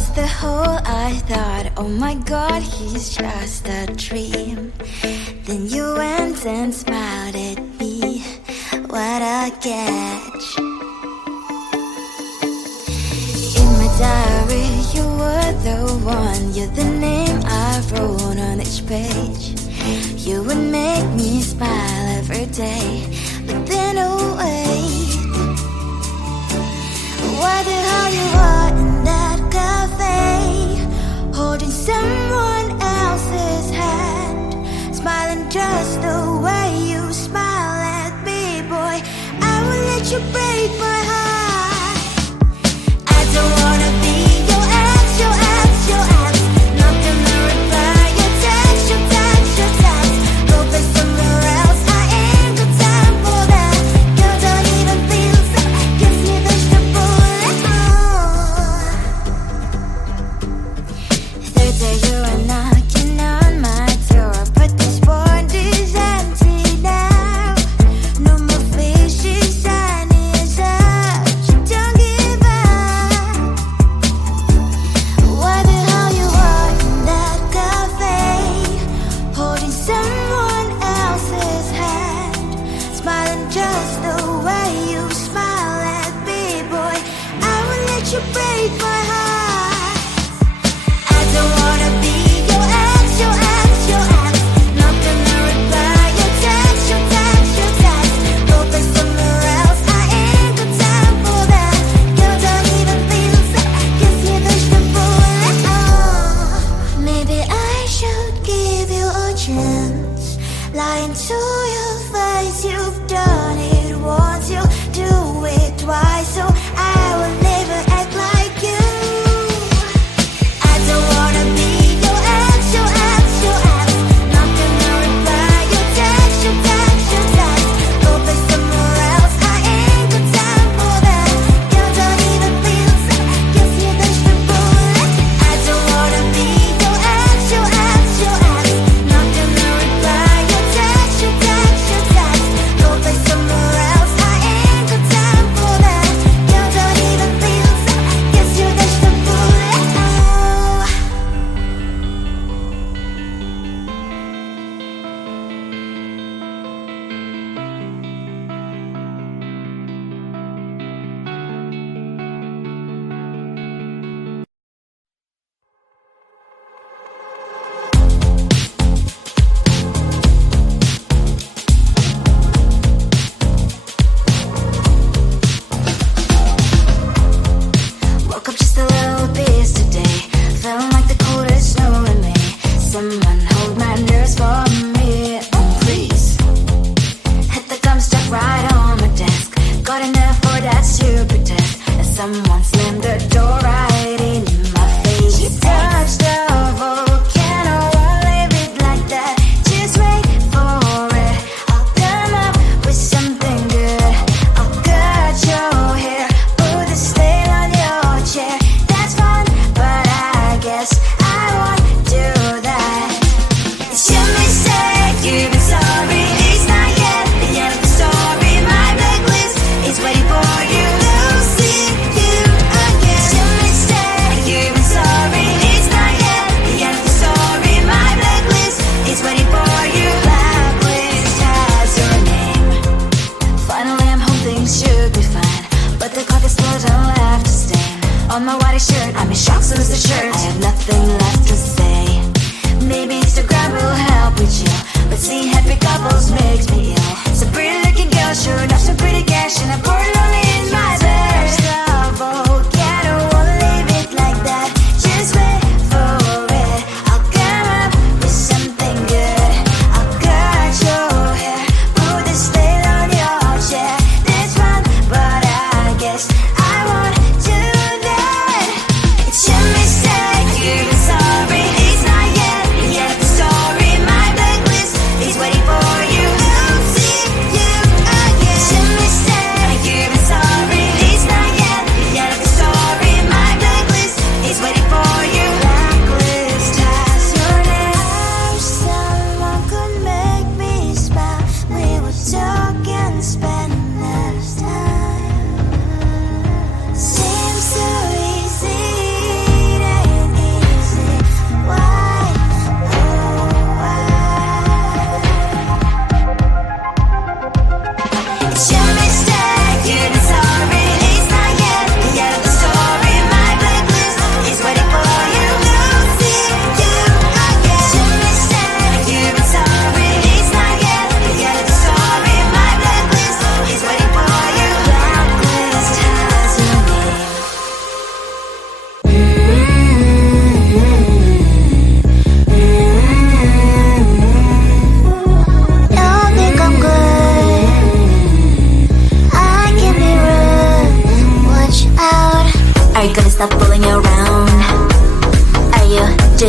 was the whole I thought, oh my god, he's just a dream. Then you went and smiled at me, what a catch. In my diary, you were the one, you're the name I wrote on each page. You would make me smile every day, but then oh wait, what the hell you are in that cafe, holding someone else's hand, smiling just the way you smile at me, boy. I will let you break my heart. I don't wanna be your ex, your ex, your ex. Not gonna reply your text, your text, your text. Go play somewhere else, I ain't got time for that. Girl, don't even feel so, kiss me vegetable. Third day you are knocking on my door, but this board is empty now. No more fishy sign is up, you don't give up. What the hell you are in that cafe, holding someone else's hand, smiling just the way you smile at me, boy. I will let you break my heart. I don't wanna be your ex, your ex, your ex. Not gonna reply your text, your text, your text. Go play somewhere else, I ain't got time for that. Girl, don't even feel so, kiss me vegetable. Maybe I should give you a chance. Lying to your face, you've done it once, you do it twice, so I will never act like you. I don't wanna be your ex, your ex, your ex. Not gonna reply your text, your text, your text. Go play somewhere else, I ain't got time for that. Girl, don't even feel so, kiss me vegetable. I don't wanna be your ex, your ex, your ex. Not gonna reply your text, your text, your text. Go play somewhere else, I ain't got time for that. Girl, don't even feel so, kiss you vegetable. Woke up just a little pissed today, felt like the coldest snow in me. Someone hold my nerves for me, please. Hit the gum stuck right on my desk, got enough for that stupid test. And someone slammed the door right in my face. She touched the volcano, won't leave it like that. Just wait for it, I'll come up with something good. I'll cut your hair, put a stain on your chair. That's fun, but I guess I won't do that. It's your mistake, you've been sorry. It's not yet the end of the story. My blacklist is waiting for you. We'll see you again. It's your mistake, you've been sorry. It's not yet the end of the story. My blacklist is waiting for you. Blacklist has your name. Finally, I'm home, things should be fine, but the clock is still don't left to stain. On my white shirt, I'm in shock, so is the shirt. I have nothing left to say. Maybe Instagram will help with you, but seeing happy couples makes me ill. Some pretty looking girl, sure enough, some pretty cash, and I'm pouring lonely in my bed. Stop, volcano, won't leave it like that. Just wait for it, I'll come up with something good. I'll cut your hair, put a stain on your chair. That's fun, but I guess I won't do that. It's your mistake, you've been sorry.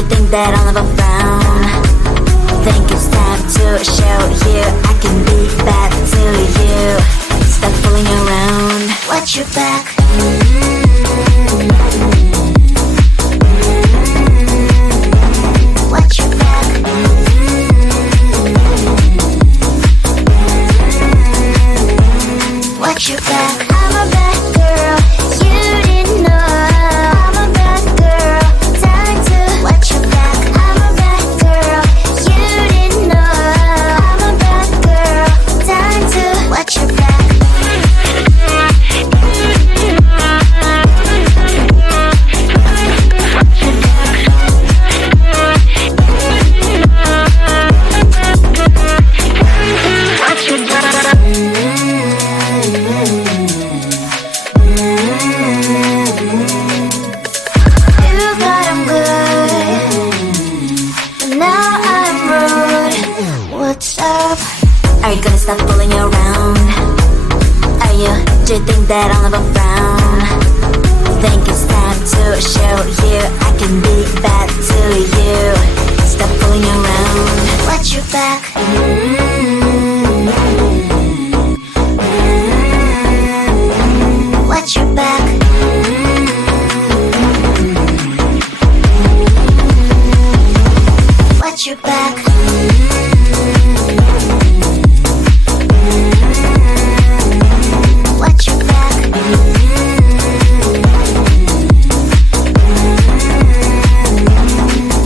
you think that I'll never frown? Think it's time to show you I can be bad to you. Stop fooling around. Watch your back. Watch your back. Watch your back. I'm a bad girl, you didn't know. I'm a bad girl, time to watch your back. I'm a bad girl, you didn't know. I'm a bad girl, time to watch your back. Are you gonna stop fooling around? Do you think that I'll never frown? Think it's time to show you I can be bad to you. Stop fooling around. Watch your back. Watch your back. Watch your back. Watch your back.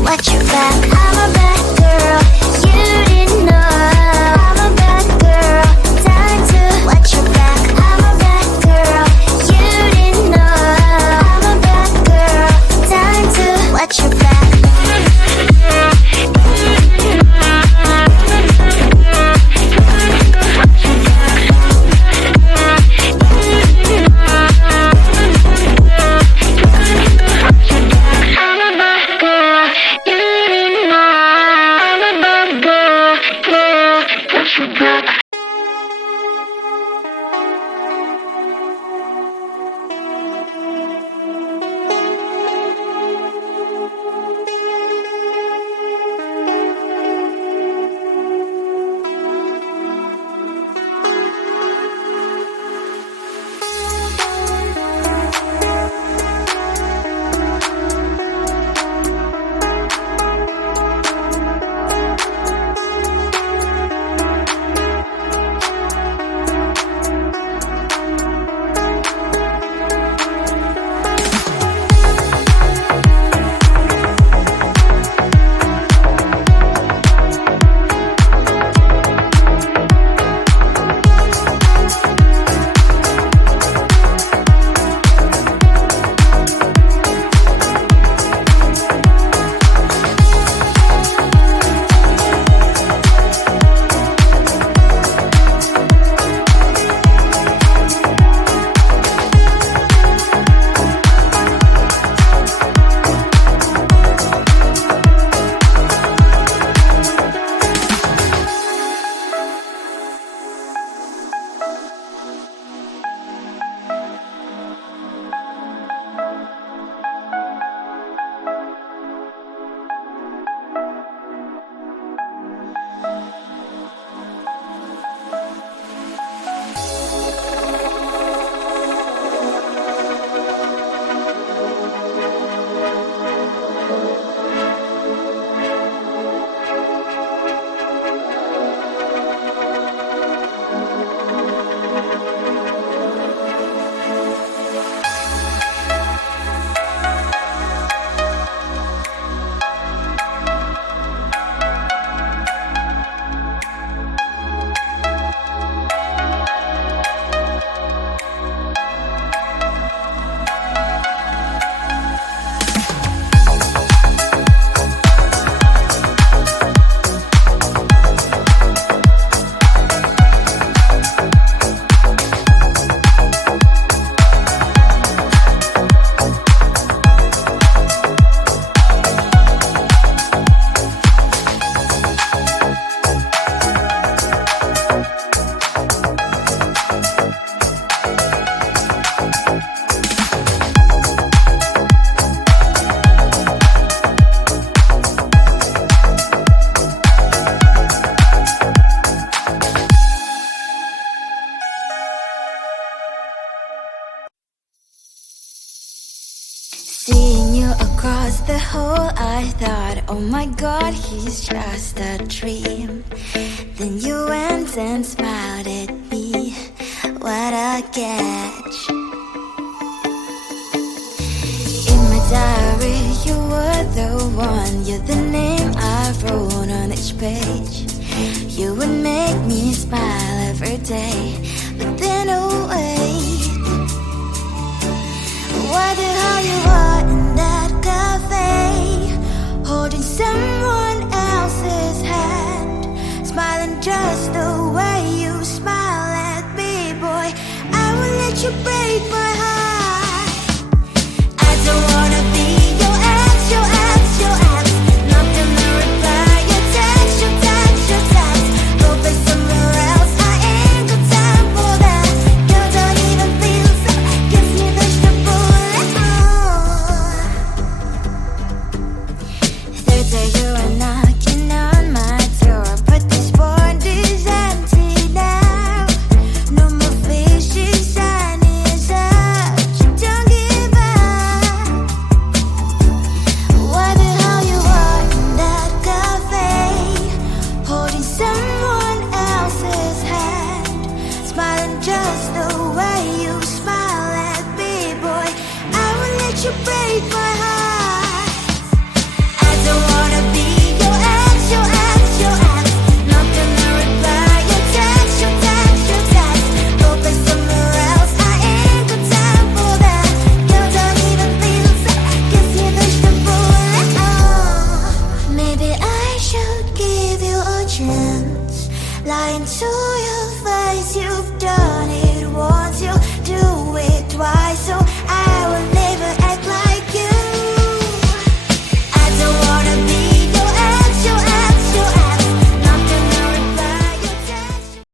Watch your back. I'm a bad girl, you didn't know. I'm I thought, oh my god, he's just a dream. Then you went and smiled at me. What a catch. In my diary, you were the one. You're the name I wrote on each page. You would make me smile every day. But then, oh wait, why the hell you are in that cafe, holding someone else's hand, smiling just the way you smile at me, boy. I will let you break my heart. I don't wanna be your ex, your ex, your ex. Not gonna reply your text, your text, your text. Go play somewhere else, I ain't got time for that. Girl, don't even feel so, gives me vegetable. Third day you are knocking on my door, but this board is empty now. No more fishes, sun is up. You don't give up. Why the hell you are in that cafe, holding someone else's hand, smiling just the way you smile at me, boy. I will let you break my heart. I don't wanna be your ex, your ex, your ex. Not gonna reply your text, your text, your text. Go play somewhere else, I ain't got time for that. Girl, don't even feel so, gives me vegetable. Maybe I should give you a chance. Lying to your face, you've done it once, you do it twice. So